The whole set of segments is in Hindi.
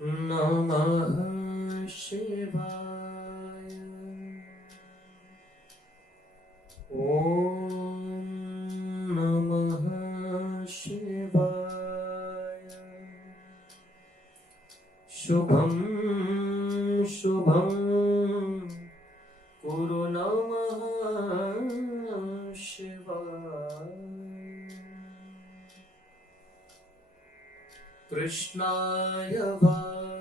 नमः शिवाय। ॐ नमः शिवाय। शुभं शुभं कुरु नमः शिवाय। कृष्णाय वासुदेवाय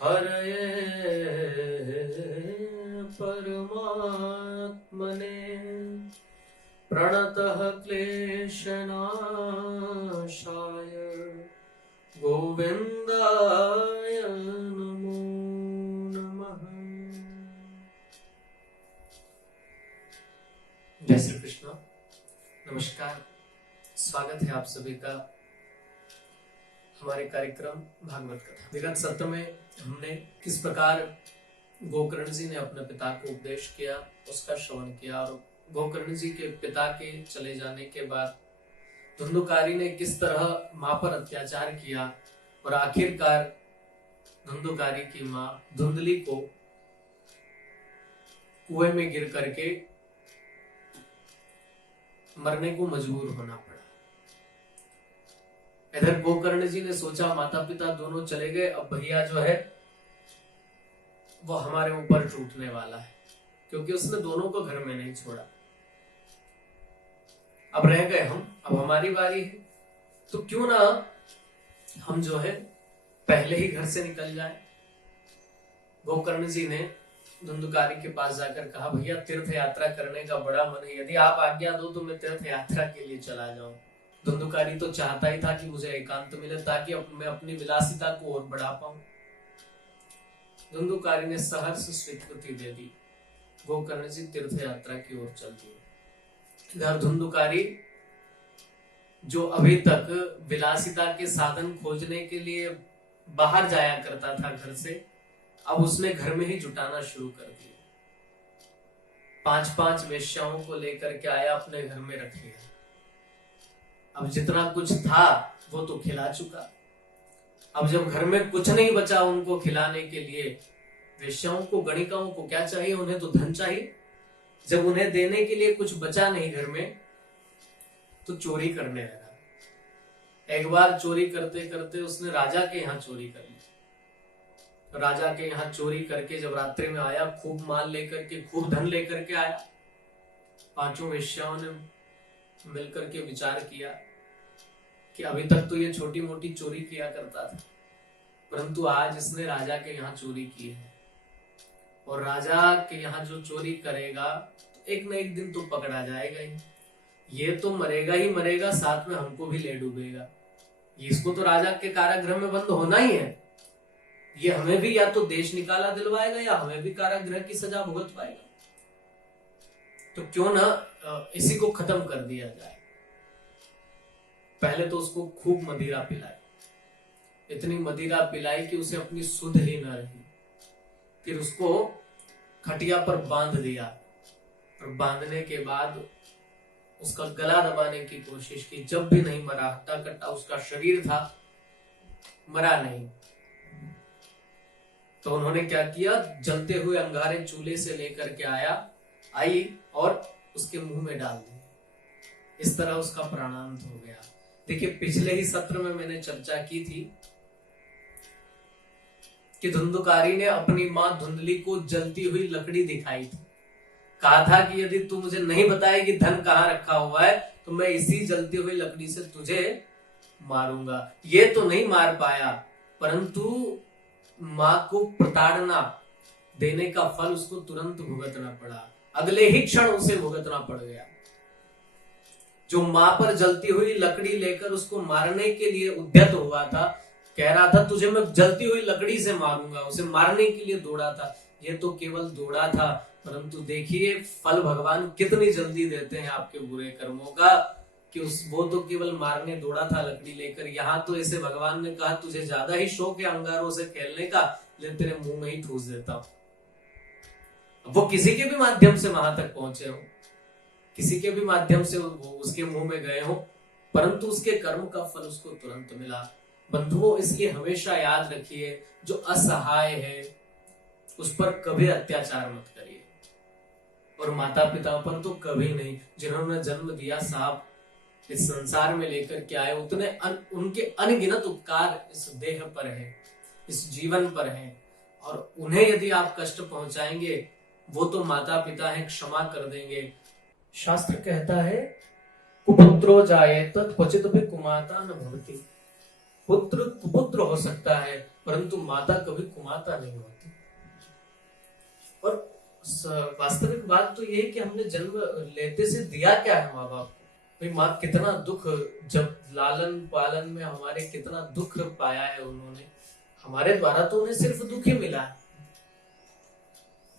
हरये परमात्मने प्रणतः क्लेशनाशाय गोविन्दाय नमो नमः। जय श्री कृष्ण। नमस्कार, स्वागत है आप सभी का हमारे कार्यक्रम भागवत कथा। विगत सत्र में हमने किस प्रकार गोकर्ण जी ने अपने पिता को उपदेश किया, उसका श्रवण किया, और गोकर्ण जी के पिता के चले जाने के बाद धुंधुकारी ने किस तरह मां पर अत्याचार किया और आखिरकार धुंधुकारी की मां धुंधली को कुएं में गिर करके मरने को मजबूर होना पड़ा। इधर गोकर्ण जी ने सोचा माता पिता दोनों चले गए, अब भैया जो है वो हमारे ऊपर टूटने वाला है, क्योंकि उसने दोनों को घर में नहीं छोड़ा। अब रह गए हम, अब हमारी बारी है, तो क्यों ना हम जो है पहले ही घर से निकल जाए। गोकर्ण जी ने धुंधुकारी के पास जाकर कहा, भैया तीर्थ यात्रा करने का बड़ा मन है, यदि आप आज्ञा दो तो मैं तीर्थ यात्रा के लिए चला जाऊं। धुंधुकारी तो चाहता ही था कि मुझे एकांत मिले ताकि मैं अपनी विलासिता को और बढ़ा पाऊं। धुंधुकारी ने सहर्ष स्वीकृति दे दी। गोकर्ण जी तीर्थ यात्रा की ओर चल दिए। इधर धुंधुकारी जो अभी तक विलासिता के साधन खोजने के लिए बाहर जाया करता था घर से, अब उसने घर में ही जुटाना शुरू कर दिया। 5-5 वेश्याओं को लेकर के आया, अपने घर में रख लिया। अब जितना कुछ था वो तो खिला चुका। अब जब घर में कुछ नहीं बचा उनको खिलाने के लिए, वेश्याओं को गणिकाओं को क्या चाहिए, उन्हें तो धन चाहिए। जब उन्हें देने के लिए कुछ बचा नहीं घर में, तो चोरी करने लगा। एक बार चोरी करते करते उसने राजा के यहाँ चोरी कर ली। राजा के यहाँ चोरी करके जब रात्रि में आया, खूब माल लेकर के, खूब धन लेकर के आया। 5 वेश्याओं ने मिलकर के विचार किया कि अभी तक तो ये छोटी मोटी चोरी किया करता था, परंतु आज इसने राजा के यहाँ चोरी की है, और राजा के यहाँ जो चोरी करेगा तो एक न एक दिन तो पकड़ा जाएगा ही। ये तो मरेगा ही मरेगा, साथ में हमको भी ले डूबेगा। इसको तो राजा के कारागृह में बंद होना ही है। ये हमें भी या तो देश निकाला दिलवाएगा या हमें भी कारागृह की सजा भुगतवाएगा। तो क्यों ना इसी को खत्म कर दिया जाए। पहले तो उसको खूब मदिरा पिलाई, इतनी मदिरा पिलाई कि उसे अपनी सुध ही न रही। फिर उसको खटिया पर बांध दिया, और बांधने के बाद उसका गला दबाने की कोशिश की। जब भी नहीं मरा, हट्टा कट्टा उसका शरीर था, मरा नहीं। तो उन्होंने क्या किया, जलते हुए अंगारे चूल्हे से लेकर के आई और उसके मुंह में डाल दी। इस तरह उसका प्राणांत हो गया। देखिए, पिछले ही सत्र में मैंने चर्चा की थी कि धुंधुकारी ने अपनी मां धुंधली को जलती हुई लकड़ी दिखाई थी। कहा था कि यदि तू मुझे नहीं बताएगी धन कहां रखा हुआ है, तो मैं इसी जलती हुई लकड़ी से तुझे मारूंगा। ये तो नहीं मार पाया, परंतु मां को प्रताड़ना देने का फल उसको तुरंत भुगतना पड़ा। अगले ही क्षण उसे भुगतना पड़ गया। जो मां पर जलती हुई लकड़ी लेकर उसको मारने के लिए उद्यत हुआ था, कह रहा था तुझे मैं जलती हुई लकड़ी से मारूंगा, उसे मारने के लिए दौड़ा था। ये तो केवल दौड़ा था, परंतु देखिए फल भगवान कितनी जल्दी देते हैं आपके बुरे कर्मों का, कि वो तो केवल मारने दौड़ा था लकड़ी लेकर। यहाँ तो ऐसे भगवान ने कहा तुझे ज्यादा ही शौक है अंगारों से खेलने का, ले तेरे मुंह में ही ठूस देता हूं। वो किसी के भी माध्यम से वहां तक पहुंचे हो, किसी के भी माध्यम से वो उसके मुंह में गए हो, परंतु उसके कर्म का फल उसको तुरंत मिला। बंधुओं, इसलिए हमेशा याद रखिए, जो असहाय है उस पर कभी अत्याचार मत करिए, और माता पिता पर तो कभी नहीं। जिन्होंने जन्म दिया साहब, इस संसार में लेकर के आए, उनके अनगिनत उपकार इस देह पर है, इस जीवन पर है, और उन्हें यदि आप कष्ट पहुंचाएंगे, वो तो माता पिता हैं, क्षमा कर देंगे। शास्त्र कहता है, कुपुत्रो जायेत क्वचित भी कुमाता न भवति। पुत्र कुपुत्र हो सकता है, परंतु माता कभी कुमाता नहीं होती। और वास्तविक बात तो ये है कि हमने जन्म लेते से दिया क्या है माँ बाप को। भाई, माँ कितना दुख, जब लालन पालन में हमारे कितना दुख पाया है उन्होंने, हमारे द्वारा तो उन्हें सिर्फ दुख ही मिला है।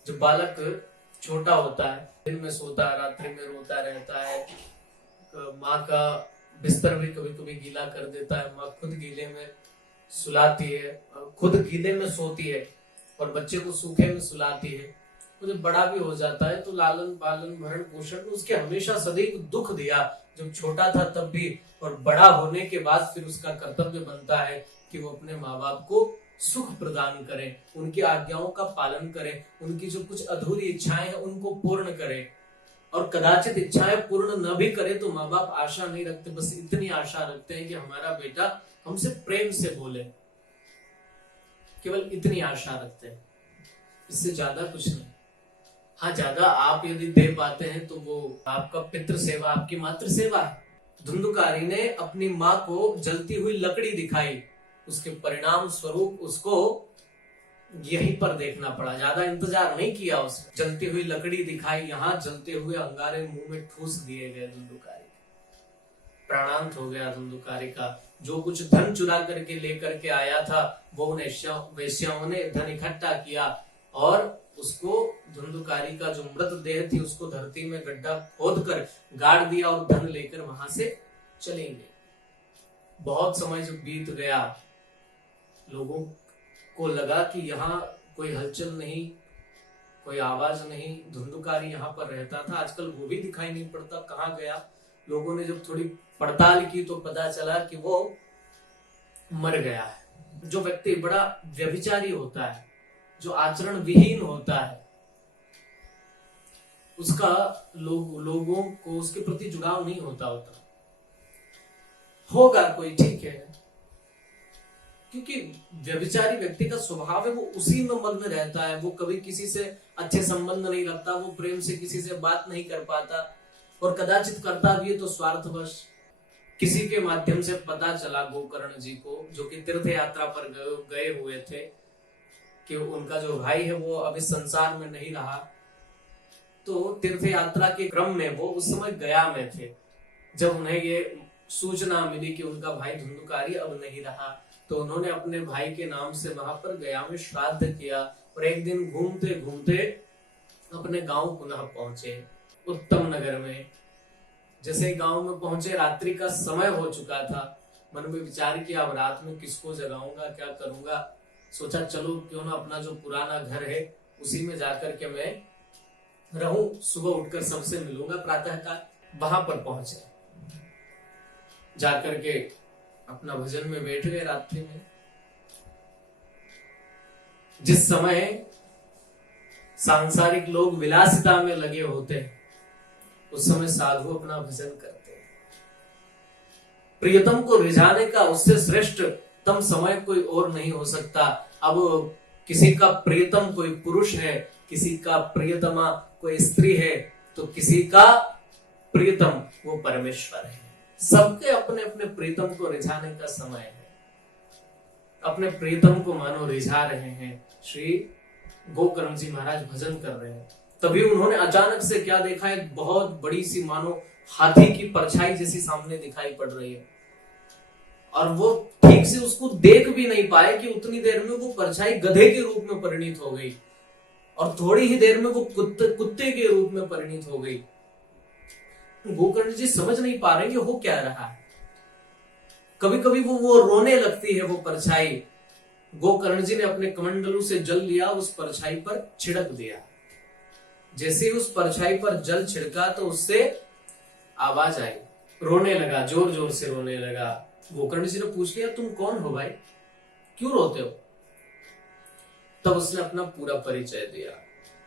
जब बालक छोटा होता है, दिन में सोता है, रात्रि में रोता रहता है, माँ का बिस्तर भी कभी कभी गीला कर देता है, माँ खुद गीले में सुलाती है, खुद गीले में सोती है और बच्चे को सूखे में सुलाती है। जब बड़ा भी हो जाता है तो लालन पालन भरण पोषण में उसके हमेशा सदैव दुख दिया, जब छोटा था तब भी, और बड़ा होने के बाद फिर उसका कर्तव्य बनता है कि वो अपने माँ बाप को सुख प्रदान करे, उनकी आज्ञाओं का पालन करे, उनकी जो कुछ अधूरी इच्छाएं हैं उनको पूर्ण करे। और कदाचित इच्छाएं पूर्ण न भी करे तो माँ बाप आशा नहीं रखते, बस इतनी आशा रखते हैं कि हमारा बेटा हमसे प्रेम से बोले, केवल इतनी आशा रखते हैं, इससे ज्यादा कुछ नहीं। हाँ, ज्यादा आप यदि दे पाते हैं तो वो आपका पितृ सेवा, आपकी मातृ सेवा है। धुंधुकारी ने अपनी माँ को जलती हुई लकड़ी दिखाई, उसके परिणाम स्वरूप उसको यहीं पर देखना पड़ा, ज्यादा इंतजार नहीं किया उसने। जलती हुई लकड़ी दिखाई, यहाँ जलते हुए अंगारे मुंह में ठूस दिए गए धुंधुकारी, प्राणांत हो गया धुंधुकारी का। जो कुछ धन चुरा करके लेकर के आया था वो उन वेश्याओं ने धन इकट्ठा किया और उसको, धुंधुकारी का जो मृतदेह थी उसको धरती में गड्ढा खोदकर गाड़ दिया और धन लेकर वहां से चले गए। बहुत समय जब बीत गया, लोगों को लगा कि यहाँ कोई हलचल नहीं, कोई आवाज नहीं, धुंधुकारी यहाँ पर रहता था, आजकल वो भी दिखाई नहीं पड़ता, कहाँ गया। लोगों ने जब थोड़ी पड़ताल की तो पता चला कि वो मर गया है। जो व्यक्ति बड़ा व्यभिचारी होता है, जो आचरण विहीन होता है, उसका लोगों को उसके प्रति जुड़ाव नहीं होता होगा कोई, ठीक है, क्योंकि व्यभिचारी व्यक्ति का स्वभाव है वो उसी में मग्न रहता है, वो कभी किसी से अच्छे संबंध नहीं रखता, वो प्रेम से किसी से बात नहीं कर पाता, और कदाचित करता भी है तो स्वार्थवश। किसी के माध्यम से पता चला गोकर्ण जी को, जो कि तीर्थ यात्रा पर गए हुए थे, कि उनका जो भाई है वो अब इस संसार में नहीं रहा। तो तीर्थ यात्रा के क्रम में वो उस समय गया में थे, जब उन्हें ये सूचना मिली कि उनका भाई धुंधुकारी अब नहीं रहा, तो उन्होंने अपने भाई के नाम से वहां पर गया में श्राद्ध किया, और एक दिन घूमते घूमते अपने गांव पुनः पहुंचे, उत्तम नगर में। जैसे गांव में पहुंचे, रात्रि का समय हो चुका था, मन में विचार किया अब रात में किसको जगाऊंगा, क्या करूंगा। सोचा चलो क्यों ना अपना जो पुराना घर है उसी में जाकर के मैं रहूं, सुबह उठकर सबसे मिलूंगा प्रातःकाल। वहां पर पहुंचे, जाकर के अपना भजन में बैठ गए रात्रि में। जिस समय सांसारिक लोग विलासिता में लगे होते हैं, उस समय साधु अपना भजन करते हैं। प्रियतम को रिझाने का उससे श्रेष्ठ तम समय कोई और नहीं हो सकता। अब किसी का प्रियतम कोई पुरुष है, किसी का प्रियतमा कोई स्त्री है, तो किसी का प्रियतम वो परमेश्वर है। सबके अपने अपने प्रीतम को रिझाने का समय है। अपने प्रीतम को मानो रिझा रहे हैं। श्री गोकर्ण जी महाराज भजन कर रहे हैं, तभी उन्होंने अचानक से क्या देखा, एक बहुत बड़ी सी मानो हाथी की परछाई जैसी सामने दिखाई पड़ रही है, और वो ठीक से उसको देख भी नहीं पाए कि उतनी देर में वो परछाई गधे के रूप में परिणित हो गई, और थोड़ी ही देर में वो कुत्ते के रूप में परिणित हो गई। गोकर्ण जी समझ नहीं पा रहे कि हो क्या रहा है। कभी कभी वो रोने लगती है वो परछाई। गोकर्ण जी ने अपने कमंडलू से जल लिया, उस परछाई पर छिड़क दिया। जैसे ही उस परछाई पर जल छिड़का तो उससे आवाज आई, रोने लगा, जोर जोर से रोने लगा। गोकर्ण जी ने पूछ लिया, तुम कौन हो भाई, क्यों रोते हो? तब उसने अपना पूरा परिचय दिया।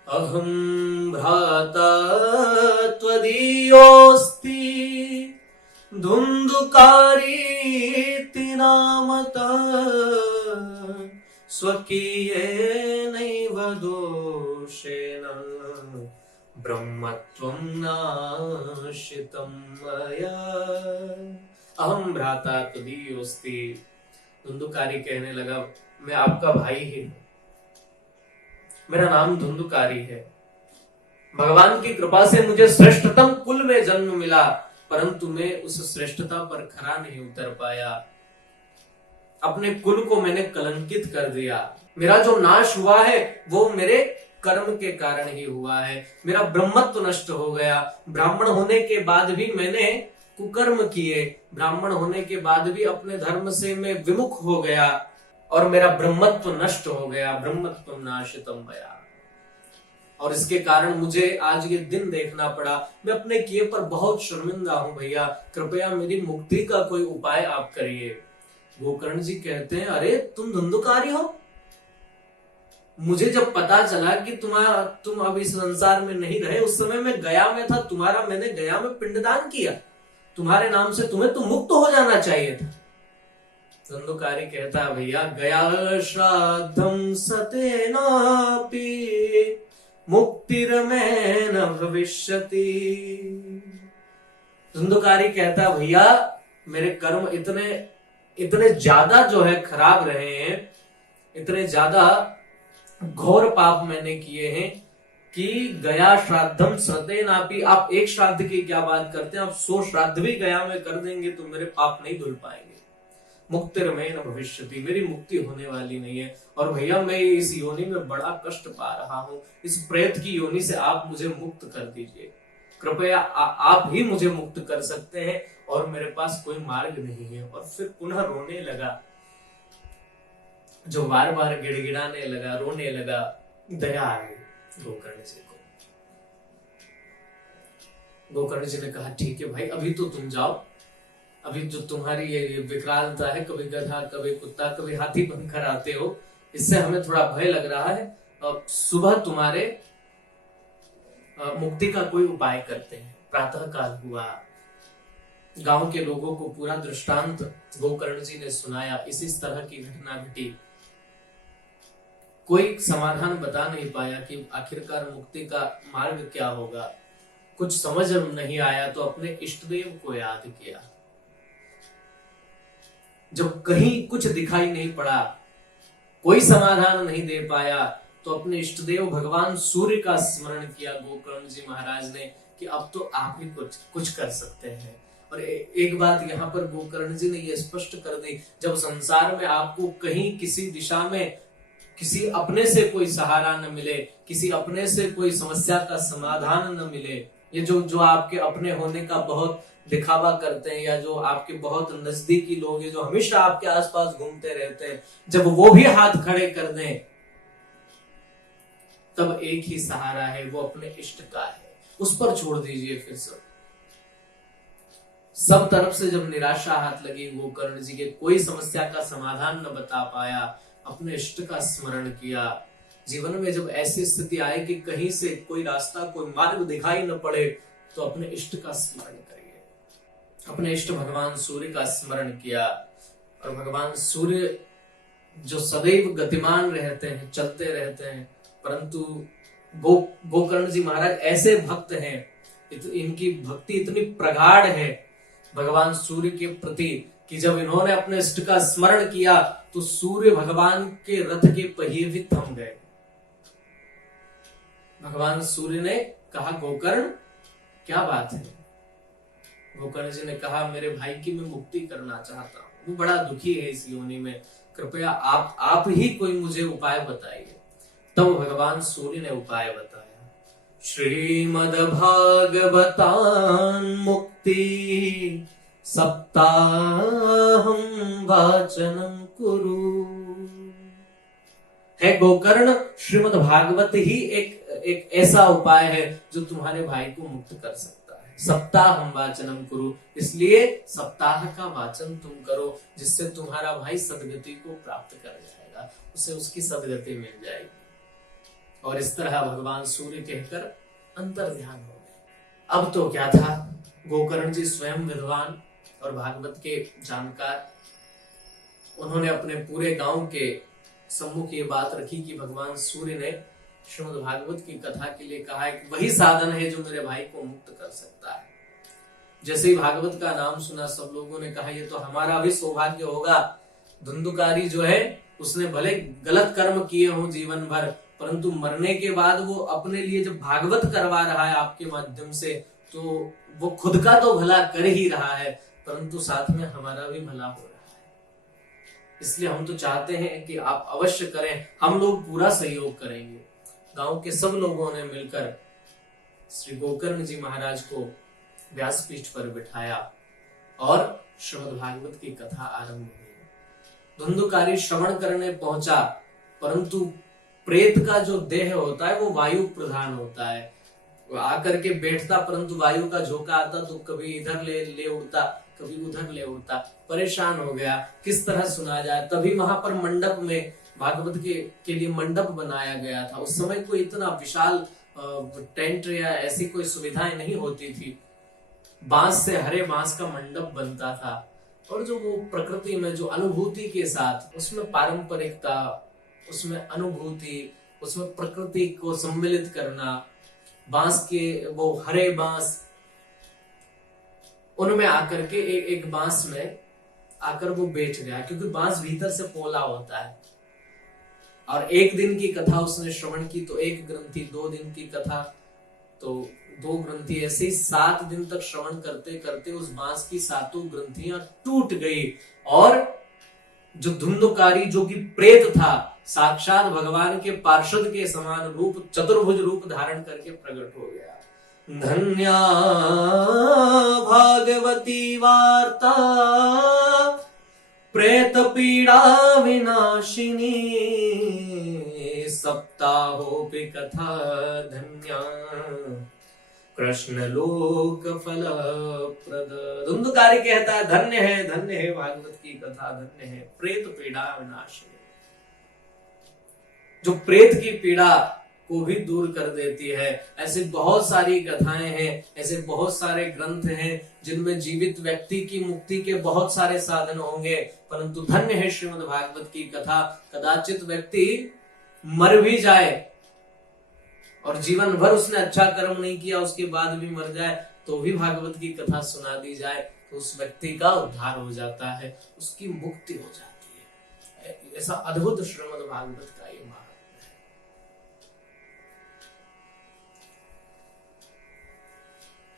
अहम भ्राता त्वदीयोऽस्ति धुन्धुकारीति नामतः स्वकीयेनैव दोषेण ब्रह्मत्वं नाशितं मया। अहम भ्राता त्वदीयोऽस्ति। धुंधुकारी कहने लगा, मैं आपका भाई ही हूं, मेरा नाम धुंधुकारी है। भगवान की कृपा से मुझे श्रेष्ठतम कुल में जन्म मिला, परंतु मैं उस श्रेष्ठता पर खरा नहीं उतर पाया। अपने कुल को मैंने कलंकित कर दिया। मेरा जो नाश हुआ है वो मेरे कर्म के कारण ही हुआ है। मेरा ब्रह्मत्व नष्ट हो गया। ब्राह्मण होने के बाद भी मैंने कुकर्म किए, ब्राह्मण होने के बाद भी अपने धर्म से मैं विमुख हो गया और मेरा ब्रह्मत्व नष्ट हो गया। ब्रह्मत्व नाशितम मया। और इसके कारण मुझे आज ये दिन देखना पड़ा। मैं अपने किए पर बहुत शर्मिंदा हूं भैया, कृपया मेरी मुक्ति का कोई उपाय आप करिए। गोकर्ण जी कहते हैं, अरे तुम धुंधुकारी हो? मुझे जब पता चला कि तुम अब इस संसार में नहीं रहे, उस समय मैं गया में था, मैंने गया में पिंडदान किया, तुम्हारे नाम से तुम्हें तो मुक्त हो जाना चाहिए था। धुंधुकारी कहता है, भैया गया श्राद्धम सतेनापि मुक्तिर्मे न भविष्यति। धुंधुकारी कहता, भैया मेरे कर्म इतने ज्यादा जो है खराब रहे हैं, इतने ज्यादा घोर पाप मैंने किए हैं कि गया श्राद्धम सतेनापि। आप एक श्राद्ध की क्या बात करते हैं, आप 100 श्राद्ध भी गया में कर देंगे तो मेरे पाप नहीं धुल पाएंगे। मुक्तिर्मे न भविष्यति, मेरी मुक्ति होने वाली नहीं है। और भैया मैं इस योनि में बड़ा कष्ट पा रहा हूं, इस प्रेत की योनि से आप मुझे मुक्त कर दीजिए, कृपया आप ही मुझे मुक्त कर सकते हैं और मेरे पास कोई मार्ग नहीं है। और फिर पुनः रोने लगा, जो बार बार गिड़गिड़ाने लगा, रोने लगा। दया आई गोकर्ण जी को। गोकर्ण जी ने कहा, ठीक है भाई, अभी तो तुम जाओ, अभी जो तुम्हारी ये विकरालता है, कभी गधा कभी कुत्ता कभी हाथी बनकर आते हो, इससे हमें थोड़ा भय लग रहा है। सुबह तुम्हारे मुक्ति का कोई उपाय करते हैं। प्रातः काल हुआ, गांव के लोगों को पूरा दृष्टांत गोकर्ण जी ने सुनाया। इसी तरह की घटना घटी। कोई समाधान बता नहीं पाया कि आखिरकार मुक्ति का मार्ग क्या होगा। कुछ समझ नहीं आया तो अपने इष्टदेव को याद किया। जब कहीं कुछ दिखाई नहीं पड़ा, कोई समाधान नहीं दे पाया, तो अपने इष्टदेव भगवान सूर्य का स्मरण किया गोकर्ण जी महाराज ने कि अब तो आप ही कुछ कर सकते हैं। और एक बात यहाँ पर गोकर्ण जी ने यह स्पष्ट कर दी, जब संसार में आपको कहीं किसी दिशा में किसी अपने से कोई सहारा न मिले, किसी अपने से कोई समस्या का समाधान न मिले, ये जो आपके अपने होने का बहुत दिखावा करते हैं, या जो आपके बहुत नजदीकी लोग हैं जो हमेशा आपके आसपास घूमते रहते हैं, जब वो भी हाथ खड़े कर दें, तब एक ही सहारा है, वो अपने इष्ट का है। उस पर छोड़ दीजिए। फिर सब तरफ से जब निराशा हाथ लगी गोकर्ण जी के, कोई समस्या का समाधान न बता पाया, अपने इष्ट का स्मरण किया। जीवन में जब ऐसी स्थिति आए कि कहीं से कोई रास्ता, कोई मार्ग दिखाई न पड़े, तो अपने इष्ट का स्मरण करिए। अपने इष्ट भगवान सूर्य का स्मरण किया। और भगवान सूर्य जो सदैव गतिमान रहते हैं, चलते रहते हैं, परंतु गोकर्ण जी महाराज ऐसे भक्त हैं, इनकी भक्ति इतनी प्रगाढ़ है भगवान सूर्य के प्रति कि जब इन्होंने अपने इष्ट का स्मरण किया तो सूर्य भगवान के रथ के पहिए भी थम गए। भगवान सूर्य ने कहा, गोकर्ण क्या बात है? गोकर्ण जी ने कहा, मेरे भाई की मैं मुक्ति करना चाहता हूं, वो बड़ा दुखी है इस योनि में, कृपया आप ही कोई मुझे उपाय बताइए। तब भगवान सूर्य ने उपाय बताया। श्रीमद् भागवतान मुक्ति सप्ताहं वाचनं कुरु। है गोकर्ण, श्रीमद् भागवत ही एक ऐसा उपाय है जो तुम्हारे भाई को मुक्त कर सकता है। सप्ताहं वाचनम कुरु, इसलिए सप्ताह का वाचन तुम करो, जिससे तुम्हारा भाई सदगति को प्राप्त कर जाएगा, उसे उसकी सदगति मिल जाएगी। और इस तरह भगवान सूर्य कहकर अंतर ध्यान हो गए। अब तो क्या था, गोकर्ण जी स्वयं विद्वान और भागवत के जानकार, उन्होंने अपने पूरे गांव के सम्मुख ये बात रखी कि भगवान सूर्य ने श्रीमद् भागवत की कथा के लिए कहा है कि वही साधन है जो मेरे भाई को मुक्त कर सकता है। जैसे ही भागवत का नाम सुना, सब लोगों ने कहा ये तो हमारा भी सौभाग्य होगा। धुंधुकारी जो है उसने भले गलत कर्म किए हों जीवन भर, परंतु मरने के बाद वो अपने लिए जब भागवत करवा रहा है आपके माध्यम से, तो वो खुद का तो भला कर ही रहा है, परंतु साथ में हमारा भी भला हो रहा है। इसलिए हम तो चाहते हैं कि आप अवश्य करें, हम लोग पूरा सहयोग करेंगे। गांव के सब लोगों ने मिलकर श्री गोकर्ण जी महाराज को व्यासपीठ पर बिठाया और श्रीमद् भागवत की कथा आरंभ हुई। धुंधुकारी श्रवण करने पहुंचा, परंतु प्रेत का जो देह होता है वो वायु प्रधान होता है। वो आकर के बैठता, परंतु वायु का झोंका आता तो कभी इधर ले उड़ता, कभी उधर ले उड़ता। परेशान हो गया, किस तरह सुना जाए। तभी वहां पर मंडप में भागवत के लिए मंडप बनाया गया था। उस समय कोई इतना विशाल टेंट या ऐसी कोई सुविधाएं नहीं होती थी। बांस से, हरे बांस का मंडप बनता था, और जो वो प्रकृति में जो अनुभूति के साथ, उसमें पारंपरिकता, उसमें अनुभूति, उसमें प्रकृति को सम्मिलित करना, बांस के वो हरे बांस, उनमें आकर के एक बांस में आकर वो बैठ गया, क्योंकि बांस भीतर से पोला होता है। और एक दिन की कथा उसने श्रवण की तो एक ग्रंथि, 2 दिन की कथा तो 2 ग्रंथि, ऐसे ही 7 दिन तक श्रवण करते करते उस बांस की 7 ग्रंथियां टूट गई, और जो धुंधुकारी जो कि प्रेत था, साक्षात भगवान के पार्षद के समान रूप, चतुर्भुज रूप धारण करके प्रकट हो गया। धन्या भागवती वार्ता प्रेत पीड़ा विनाशिनी, सप्ताहोपि कथा धन्या कृष्ण लोक फल प्रद। धुंधुकारी कहता है धन्य है भागवत की कथा, धन्य है प्रेत पीड़ा विनाशिनी, जो प्रेत की पीड़ा को भी दूर कर देती है। ऐसे बहुत सारी कथाएं हैं, ऐसे बहुत सारे ग्रंथ हैं जिनमें जीवित व्यक्ति की मुक्ति के बहुत सारे साधन होंगे, परंतु धन्य है श्रीमद् भागवत की कथा। कदाचित व्यक्ति मर भी जाए और जीवन भर उसने अच्छा कर्म नहीं किया, उसके बाद भी मर जाए, तो भी भागवत की कथा सुना दी जाए तो उस व्यक्ति का उद्धार हो जाता है, उसकी मुक्ति हो जाती है। ऐसा अद्भुत श्रीमद् भागवत का ये महात्म्य है।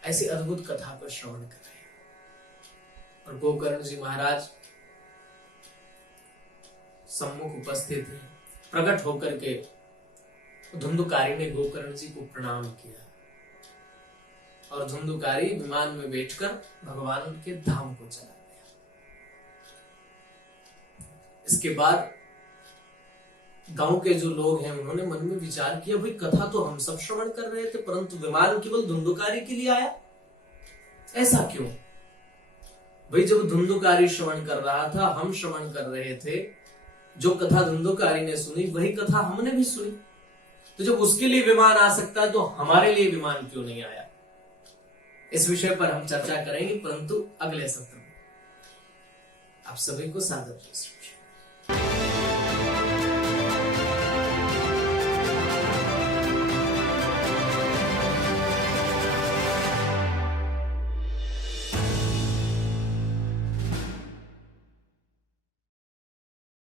ऐसी अद्भुत कथा पर श्रवण कर रहे हैं, और गोकर्ण जी महाराज सम्मुख उपस्थित हैं। प्रकट होकर के धुंधुकारी ने गोकर्ण जी को प्रणाम किया, और धुंधुकारी विमान में बैठकर भगवान के धाम को चला गया। इसके बाद गांव के जो लोग हैं उन्होंने मन में विचार किया, भाई कथा तो हम सब श्रवण कर रहे थे, परंतु विमान केवल धुंधुकारी के लिए आया, ऐसा क्यों? भाई जब धुंधुकारी श्रवण कर रहा था, हम श्रवण कर रहे थे, जो कथा धुंधुकारी ने सुनी वही कथा हमने भी सुनी, तो जब उसके लिए विमान आ सकता है तो हमारे लिए विमान क्यों नहीं आया? इस विषय पर हम चर्चा करेंगे, परंतु अगले सत्र में। आप सभी को सादर नमस्कार।